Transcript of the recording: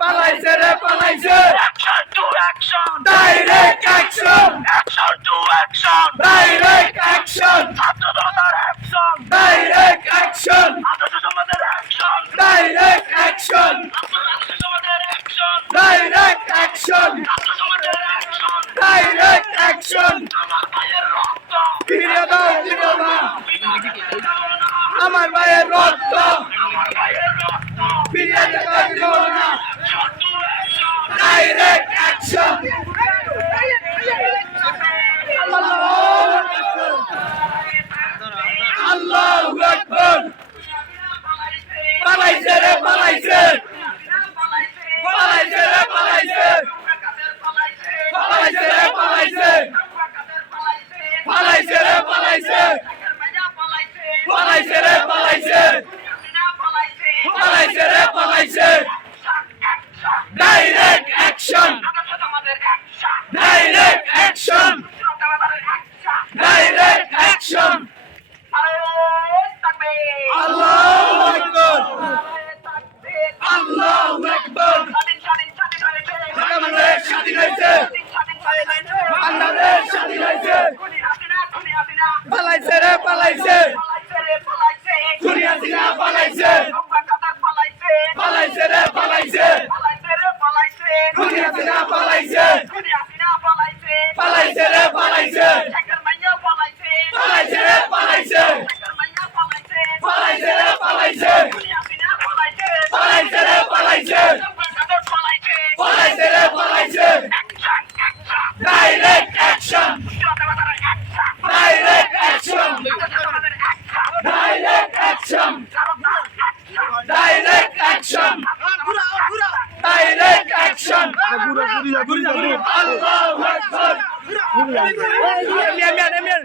পালাইছে রে পালাইছে Action to action. Direct action Action to action. Direct action ছাত্র জনতার action. ডাইরেক্ট অ্যাকশন আদর্শ সমাজের action. ডাইরেক্ট অ্যাকশন আদর্শ সমাজের action. ডাইরেক্ট অ্যাকশন আদর্শ সমাজের action. ডাইরেক্ট অ্যাকশন আমার ভাইয়ের রক্ত ফিরিয়ে দাও দিও না আমার ভাইয়ের রক্ত আমার ভাইয়ের রক্ত ফিরিয়ে দিও না Action to action. Direct action আল্লাহু আকবার পালাইছে রে পালাইছে পালাইছে রে পালাইছে পালাইছে রে পালাইছে পালাইছে রে পালাইছে পালাইছে রে পালাইছে পালাইছে রে পালাইছে direct action direct action direct action আল্লাহু আকবার আল্লাহু আকবার বাংলাদেশ স্বাধীন হয়েছে বাংলাদেশ স্বাধীন হয়েছে পালাইছে রে পালাইছে খুনি হাসিনা পালাইছে পালাইছে রে পালাইছে খুনি হাসিনা পালাইছে পালাইছে রে পালাইছে পালাইছে রে পালাইছে পালাইছে রে পালাইছে পালাইছে রে পালাইছে পালাইছে রে পালাইছে direct action direct action direct action direct action direct action আল্লাহু আকবার মিয়ান